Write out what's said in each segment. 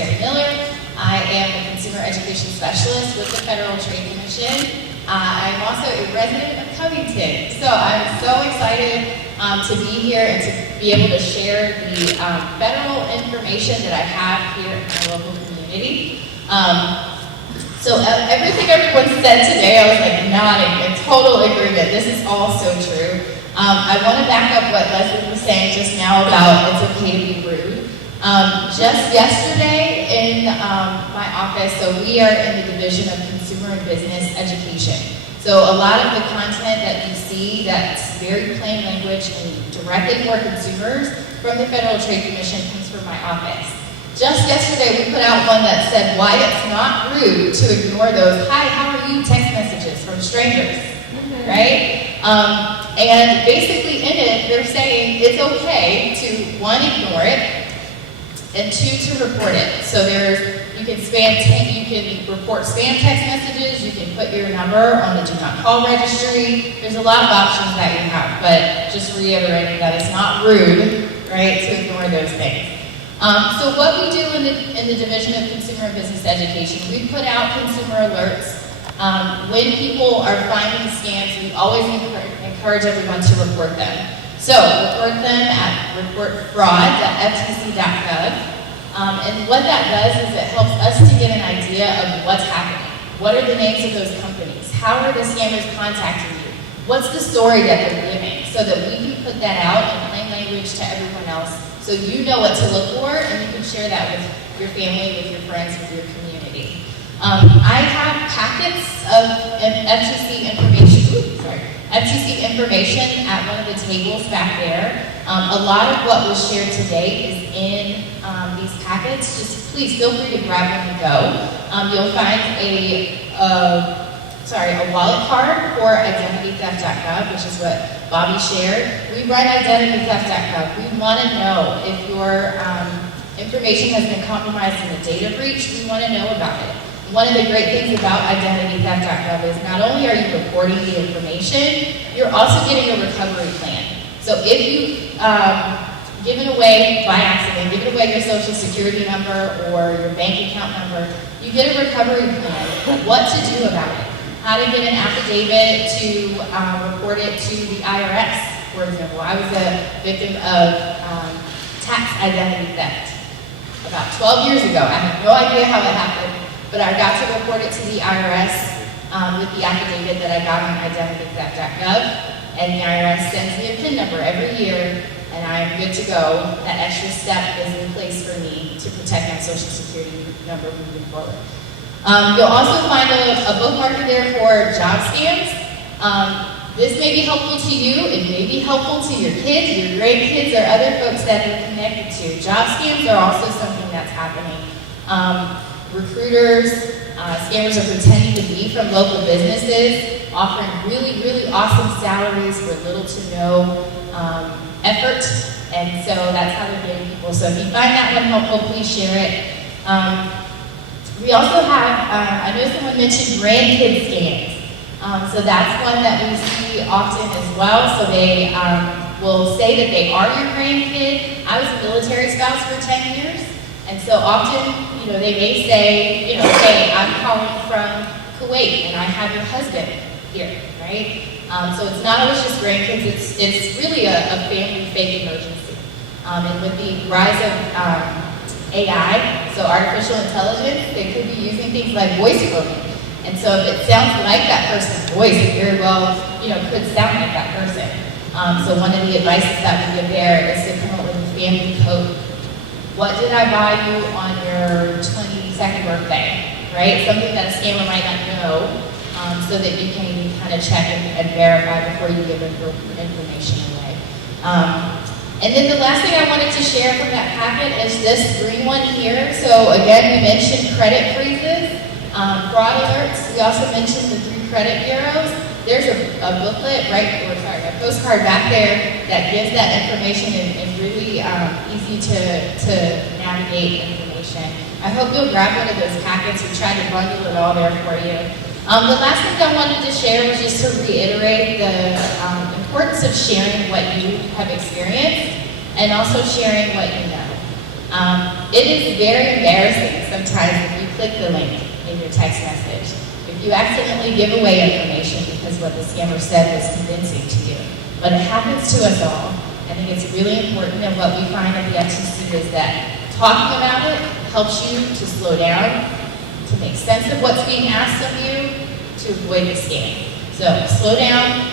Terri Miller. I am a consumer education specialist with the Federal Trade Commission. I'm also a resident of Covington, so I'm so excited to be here and to be able to share the federal information that I have here in my local community. So everything everyone said today, I was like nodding in total agreement. This is all so true. I want to back up what Leslie was saying just now about it's okay to be rude. Just yesterday in my office, so we are in the Division of Consumer and Business Education. So a lot of the content that you see that's very plain language and directly for consumers from the Federal Trade Commission comes from my office. Just yesterday, we put out one that said why it's not rude to ignore those, hi, how are you, text messages from strangers, right? And basically in it, they're saying it's okay to, one, ignore it, and two, to report it. So you can report spam text messages, you can put your number on the do not call registry. There's a lot of options that you have, but just reiterating that it's not rude, right, to ignore those things. So what we do in the Division of Consumer and Business Education, we put out consumer alerts. When people are finding scams, we always encourage everyone to report them. So report them at reportfraud.ftc.gov. And what that does is it helps us to get an idea of what's happening. What are the names of those companies? How are the scammers contacting you? What's the story that they're giving? So that we can put that out in plain language to everyone else so you know what to look for and you can share that with your family, with your friends, with your community. I have packets of FTC information at one of the tables back there. A lot of what was shared today is in these packets. Just please feel free to grab when you go. You'll find a wallet card for identitytheft.gov, which is what Bobby shared. We run identitytheft.gov. We want to know if your information has been compromised in a data breach. We want to know about it. One of the great things about identitytheft.gov is not only are you reporting the information, you're also getting a recovery plan. So if you've given away by accident, given away your social security number or your bank account number, you get a recovery plan. What to do about it. How to get an affidavit to report it to the IRS, for example. I was a victim of tax identity theft about 12 years ago. I have no idea how it happened. But I got to report it to the IRS with the affidavit that I got on identitytheft.gov, and the IRS sends me a PIN number every year, and I am good to go. That extra step is in place for me to protect my social security number moving forward. You'll also find a bookmarker there for job scams. This may be helpful to you. It may be helpful to your kids, your grandkids, or other folks that they're connected to. Job scams are also something that's happening. Recruiters, scammers are pretending to be from local businesses, offering really, really awesome salaries for little to no effort, and so that's how they're getting people. So if you find that one helpful, please share it. We also have, I know someone mentioned grandkid scams. So that's one that we see often as well. So they will say that they are your grandkid. I was a military spouse for 10 years. And so often, they may say, hey, I'm calling from Kuwait and I have your husband here, right? So it's not always just grandkids, it's really a family fake emergency. And with the rise of AI, so artificial intelligence, they could be using things like voice cloning. And so if it sounds like that person's voice, it very well, could sound like that person. So one of the advices that we give there is to come up with a family code. What did I buy you on your 22nd birthday, right? Something that a scammer might not know, so that you can kind of check and verify before you give information away. And then the last thing I wanted to share from that packet is this green one here. So again, we mentioned credit freezes, fraud alerts. We also mentioned the 3 credit bureaus. There's a booklet, a postcard back there that gives that information and really easy to navigate information. I hope you'll grab one of those packets. We tried to bundle it all there for you. The last thing I wanted to share was just to reiterate the importance of sharing what you have experienced and also sharing what you know. It is very embarrassing sometimes if you click the link in your text message. If you accidentally give away information because what the scammer said was convincing to you. But it happens to us all. I think it's really important, and what we find at the FCC is that talking about it helps you to slow down, to make sense of what's being asked of you, to avoid the scam. So slow down,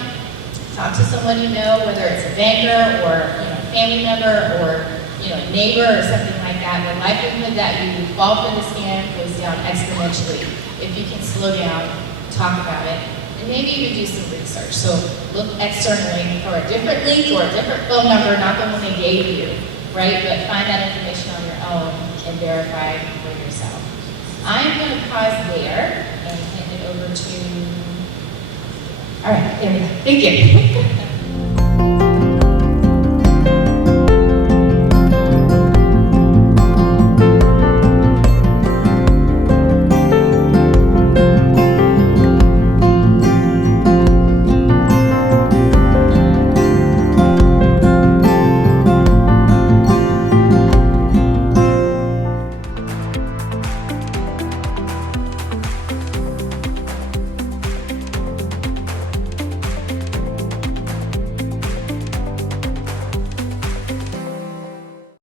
talk to someone you know, whether it's a banker or a family member or a neighbor or something like that. The likelihood that you fall for the scam goes down exponentially if you can slow down, talk about it, and maybe even do some research. So look externally for a different link or a different phone number, not the one they gave you, right? But find that information on your own and verify for yourself. I'm going to pause there and hand it over to, all right, there we go. Thank you.